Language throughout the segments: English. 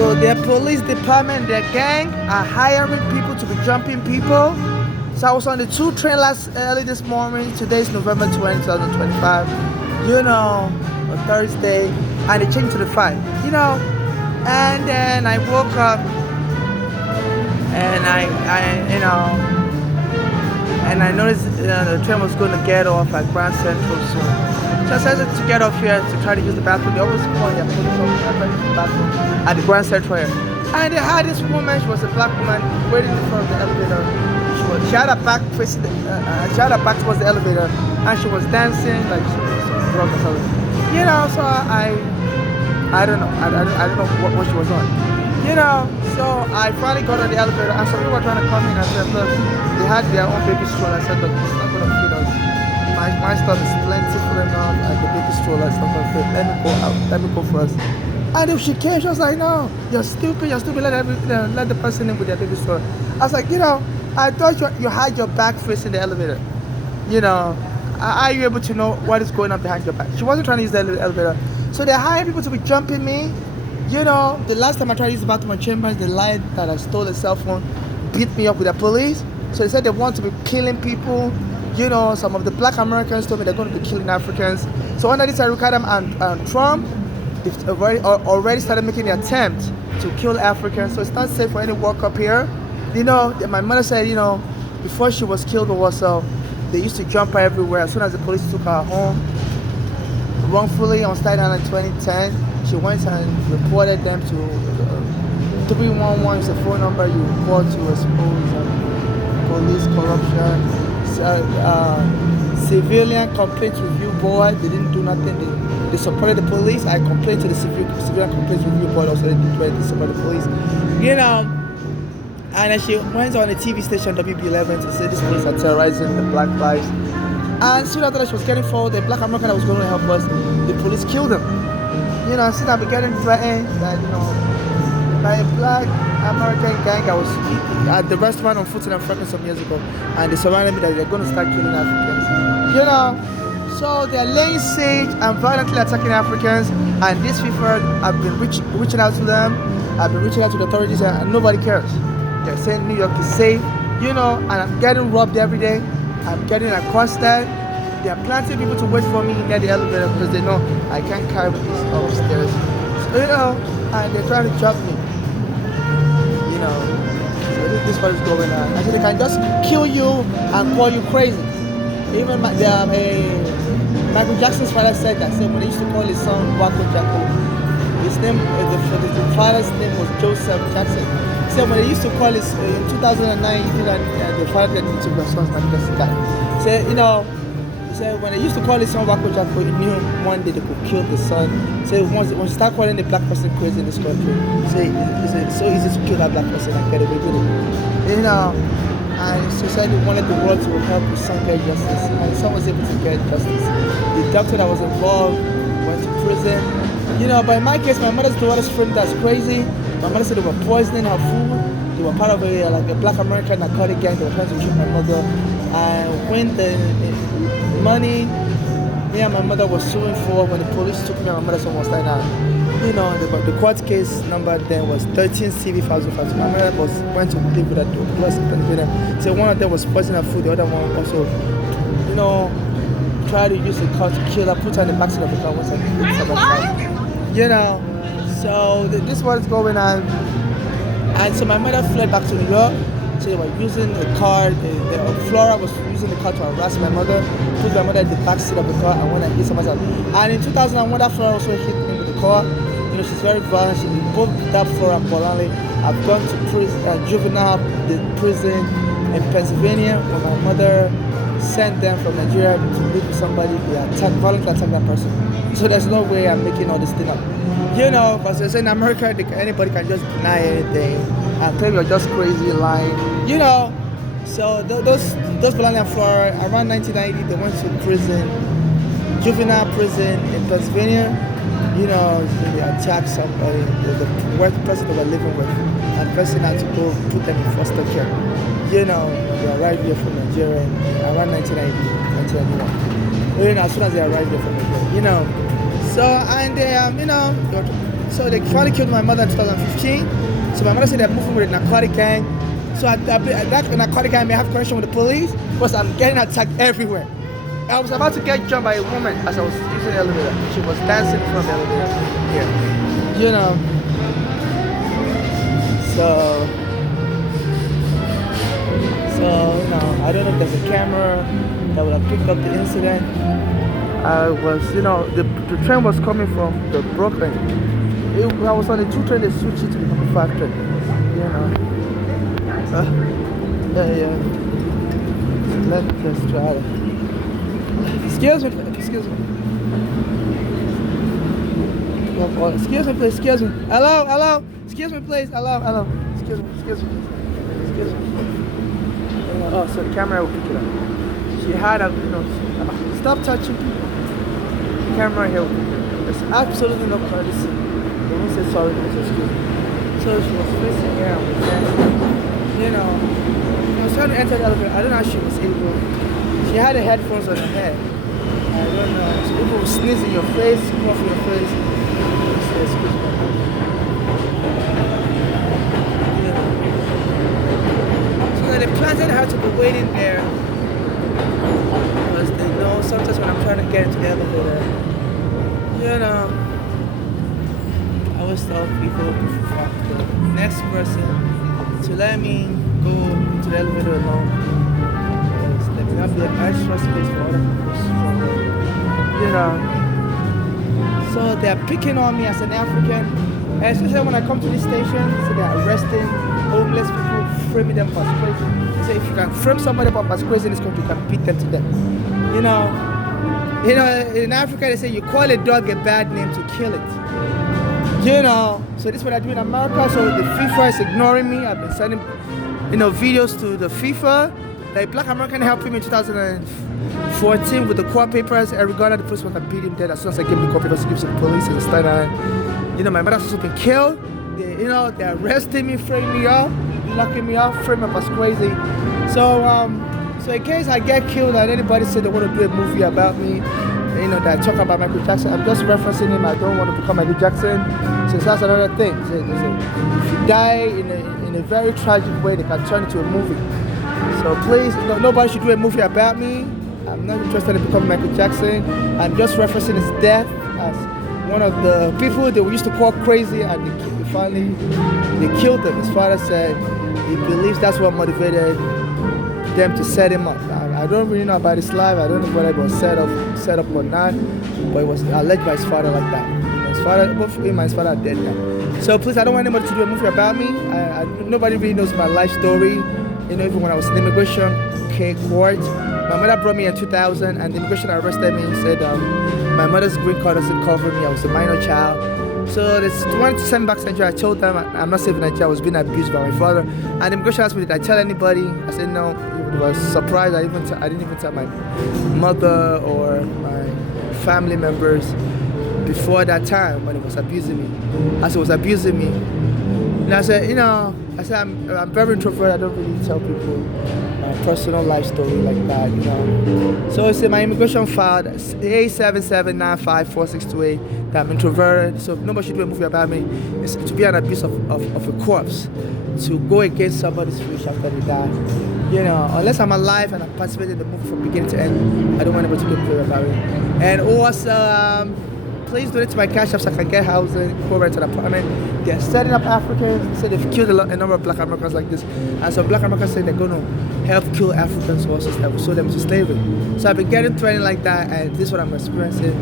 So their police department, their gang are hiring people to be jumping people. So I was on the 2 train early this morning. Today is November 20, 2025. On Thursday, and they changed to the 5. And then I woke up, and I noticed the train was going to get off at Grand Central soon. So I decided to get off here to try to use the bathroom. They always call their the bathroom at the Grand Central here. And they had this woman. She was a black woman waiting in front of the elevator. She had her back facing towards the elevator, and she was dancing like she was drunk or something. So I don't know. I don't know what she was on. So I finally got on the elevator, and some people were trying to come in. I said, look, they had their own baby stroller. I said, look, it's not going to fit us. My stuff is plentiful enough, and the baby stroller is not going to fit. Let me go out. Let me go first. And if she came, she was like, no, you're stupid. Let the person in with their baby stroller. I was like, I thought you had your back facing the elevator. Are you able to know what is going on behind your back? She wasn't trying to use the elevator. So they hired people to be jumping me. The last time I tried to use the bathroom in Chambers, they lied that I stole a cell phone, beat me up with the police. So they said they want to be killing people. Some of the black Americans told me they're going to be killing Africans. So under this Eric Adam and Trump, they've already started making the attempt to kill Africans. So it's not safe for any walk up here. My mother said, before she was killed they used to jump her everywhere. As soon as the police took her home, wrongfully on Staten Island in 2010, she went and reported them to 311 is a phone number you report to expose police corruption. Civilian Complaints Review Board, they didn't do nothing. They supported the police. I complained to the Civilian Complaints Review Board, also they supported the police. And then she went on a TV station, WB11, to say this police are terrorizing the black lives. And soon after that, she was getting forward, the black American that was going to help us, the police killed him. Since I've been getting threatened that, by a black American gang, I was at the restaurant on Fulton and Franklin some years ago, and they surrounded me that they're going to start killing Africans. So they're laying siege and violently attacking Africans, and these people, I've been reaching out to them, I've been reaching out to the authorities, and nobody cares. They're saying New York is safe, and I'm getting robbed every day. I'm getting accosted. They're planting people to wait for me near the elevator because they know I can't carry this upstairs. So, and they're trying to trap me. So this is what is going on. I said they can just kill you and call you crazy. Even Michael Jackson's father said that. So when he used to call his son Wako Jacko, his name, the father's name was Joseph Jackson. So when they used to call his, in 2009, he did the father didn't need to be son's not just died. So, he said when they used to call his son Wako Jacko, he knew one day they could kill the son. So once you start calling the black person crazy in this country, it's so easy to kill that black person and get away with it. And so said he wanted the world to help his son get justice, and his son was able to get justice. The doctor that was involved went to prison. But in my case, my mother's daughter screamed that's crazy. My mother said they were poisoning her food. They were part of a black American narcotic gang. They were trying to kill my mother. And when the money me and my mother was suing for, when the police took me and my mother's son was like that, the court case number then was 13 CV 505. My mother went to live with her US in Pennsylvania. So one of them was poisoning her food. The other one also, tried to use the car to kill her, put her in the backseat of the car once I hit her. So this is what is going on. And so my mother fled back to New York. So they were using the car, Flora was using the car to harass my mother, put my mother in the backseat of the car, and when I hit someone else. And in 2001, that Flora also hit me with the car. She's very violent. She both that Flora and Bolale. I've gone to juvenile prison in Pennsylvania when my mother sent them from Nigeria to live with somebody. They violently attacked that person. So there's no way I'm making all this thing up. Because in America, anybody can just deny anything and claim you're just crazy, lying. So those Bolale and Flora, around 1990, they went to prison, juvenile prison in Pennsylvania. They attacked somebody, the worst person they were living with, and the person had to go put them in foster care. They arrived here from Nigeria around 1990, 1991. As soon as they arrived here from Nigeria, So, and they, So they finally killed my mother in 2015. So my mother said they're moving with a narcotic gang. So that narcotic gang may have connection with the police, because I'm getting attacked everywhere. I was about to get jumped by a woman as I was using the elevator. She was dancing from the elevator here. You know. So I don't know if there's a camera that would have picked up the incident. I was, the train was coming from the Brooklyn. I was on the 2 train, they switched it to the factory. Yeah. Let's just try it. Excuse me. Excuse me, please. Excuse me. Hello. Excuse me, please. Hello. Excuse me. Oh, so the camera will pick it up. She had a, stop touching people. The camera here will pick it up. There's absolutely no courtesy. They won't say sorry, they say excuse me. So she was facing here and was dancing. I was trying to enter the elevator. I don't know how she was able. She had the headphones on her head. I don't know. So people would sneeze in your face, cough in your face. Say excuse me. They planted her to be waiting there because they know sometimes when I'm trying to get into the elevator, I always tell people before the next person to let me go to the elevator alone, because there may not be an extra space for other people. So they're picking on me as an African, and especially when I come to this station, so they're arresting homeless people, framing them as crazy. They say if you can frame somebody up as crazy in this country, you can beat them to death. In Africa they say you call a dog a bad name to kill it. So this is what I do in America. So the FIFA is ignoring me. I've been sending, videos to the FIFA. Like Black American helped him in 2014 with the court papers. Eric Garner, the police want to beat him dead as soon as I gave him the court papers. He gives it to the police in Staten Island. My mother's also been killed. They're arresting me, framing me up, locking me up, framing up as crazy. So in case I get killed and anybody say they want to do a movie about me, that talk about Michael Jackson, I'm just referencing him. I don't want to become Michael Jackson. So that's another thing. So, if you die in a very tragic way, they can turn it into a movie. So please, nobody should do a movie about me. I'm not interested in becoming Michael Jackson. I'm just referencing his death as one of the people they used to call crazy, and they killed him. His father said he believes that's what motivated them to set him up. I don't really know about his life. I don't know whether it was set up or not, but it was alleged by his father like that. Both him and his father are dead now. So please, I don't want anybody to do a movie about me. Nobody really knows my life story. Even when I was in the immigration court, my mother brought me in 2000, and the immigration arrested me and said my mother's green card doesn't cover me. I was a minor child. So they wanted to send me back to Nigeria. I told them I'm not safe in Nigeria. I was being abused by my father. And the immigration asked me, did I tell anybody? I said no. I was surprised. I didn't even tell my mother or my family members before that time when it was abusing me. As it was abusing me. And I said, I'm very introverted. I don't really tell people my personal life story like that, So it's in my immigration file, that's A77954628, that I'm introverted. So nobody should do a movie about me. It's to be an abuse of a corpse, to go against somebody's wish after they die. Unless I'm alive and I participate in the movie from beginning to end, I don't want anybody to do a movie about me. And also, please donate to my cash app so I can get housing, go rent an apartment. They're setting up Africans. They say they've killed a number of Black Americans like this. And some Black Americans say they're going to help kill Africans also, that will sold them to slavery. So I've been getting threatened like that, and this is what I'm experiencing.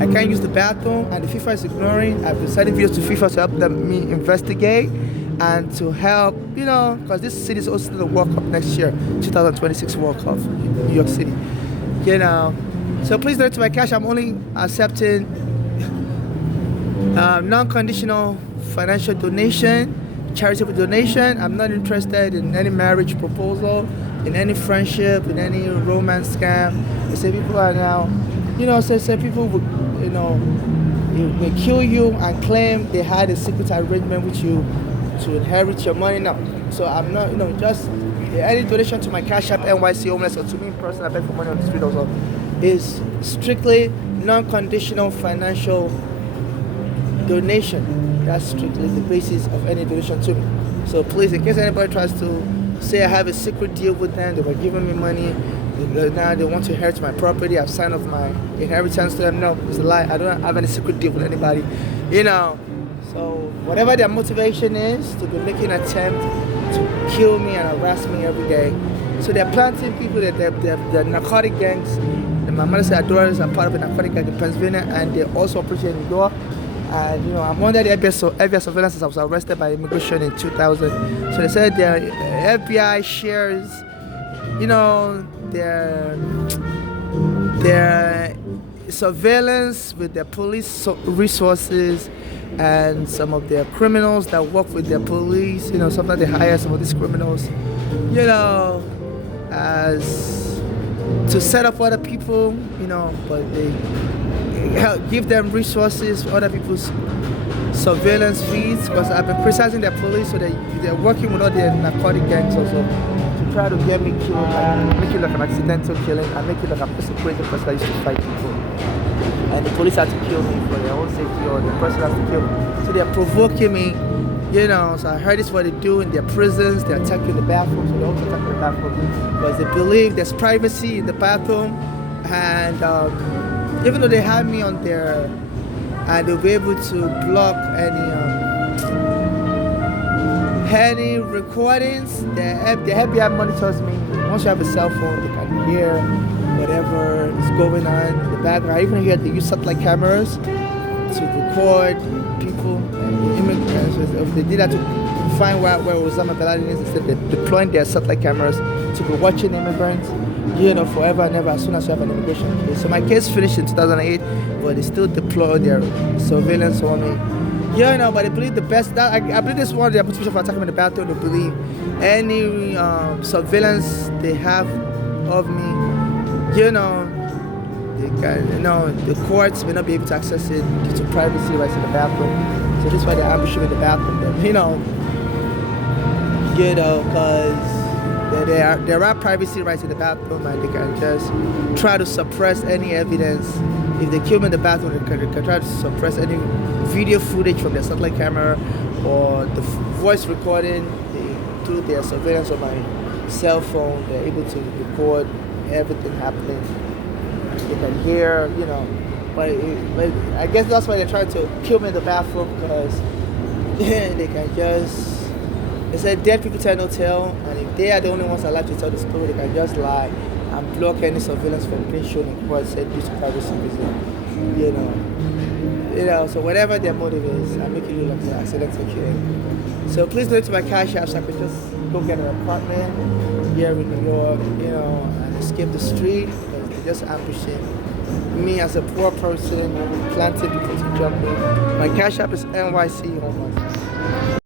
I can't use the bathroom, and the FIFA is ignoring. I've been sending videos to FIFA to help me investigate and to help, because this city is also the World Cup next year, 2026 World Cup in New York City. So please donate to my cash. I'm only accepting non-conditional financial donation, charitable donation. I'm not interested in any marriage proposal, in any friendship, in any romance scam. They say people are now, say people would, may kill you and claim they had a secret arrangement with you to inherit your money now. So I'm not, just any donation to my Cash App, NYC Homeless, or to me in person, I beg for money on the street also, is strictly non-conditional financial donation. That's strictly the basis of any donation to me. So please, in case anybody tries to say I have a secret deal with them, they were giving me money, now they want to inherit my property, I've signed off my inheritance to them. No, it's a lie. I don't have any secret deal with anybody. You know, so whatever their motivation is to be making an attempt to kill me and harass me every day. So they're planting people, they're narcotic gangs. And my mother said her daughters are part of a narcotic gang in Pennsylvania, and they also operate in New York. And you know, I'm under the FBI surveillance since I was arrested by immigration in 2000. So they said their FBI shares, you know, their surveillance with their police resources, and some of their criminals that work with their police. You know, sometimes they hire some of these criminals, you know, as to set up other people, you know, but they help give them resources for other people's surveillance feeds, because I've been criticizing their police, so they're working with all their narcotic gangs also to try to get me killed, like make it like an accidental killing and make it like I'm just a crazy person that used to fight people. And the police had to kill me for their own safety, or the person has to kill me. So they're provoking me, you know. So I heard it's what they do in their prisons. They're attacking the bathroom, so they also attack the bathroom because they believe there's privacy in the bathroom. And even though they have me on there, and they'll be able to block any recordings. The FBI monitors me. Once you have a cell phone, they can hear whatever is going on in the background. I even hear they use satellite cameras to record people and immigrants. If they did that to find where Osama bin Laden is, instead they're deploying their satellite cameras to be watching immigrants, you know, forever and ever, as soon as you have an immigration case. So my case finished in 2008, but they still deploy their surveillance on me. You know, but I believe the best, that I believe this is one of their motivation for attacking me in the bathroom. They believe any surveillance they have of me, you know, they can, you know, the courts may not be able to access it due to privacy rights in the bathroom. So this is why they're ambushing me in the bathroom. Then, you know, because there are privacy rights in the bathroom, and they can just try to suppress any evidence. If they kill me in the bathroom, they can try to suppress any video footage from their satellite camera or the voice recording. Through their surveillance on my cell phone, they're able to record everything happening. They can hear, you know. But I guess that's why they're trying to kill me in the bathroom, because they can just. They said dead people tell no tale, and if they are the only ones allowed to tell the story, they can just lie and block any surveillance from being shown in court, said due to privacy reasons. You know. So whatever their motive is, I'm making it look like an accidental killing. So please donate to my cash app so I can just go get an apartment here in New York, you know, and escape the street, because they're just ambushing me as a poor person, planting people to jump in. My cash app is NYC Homeless.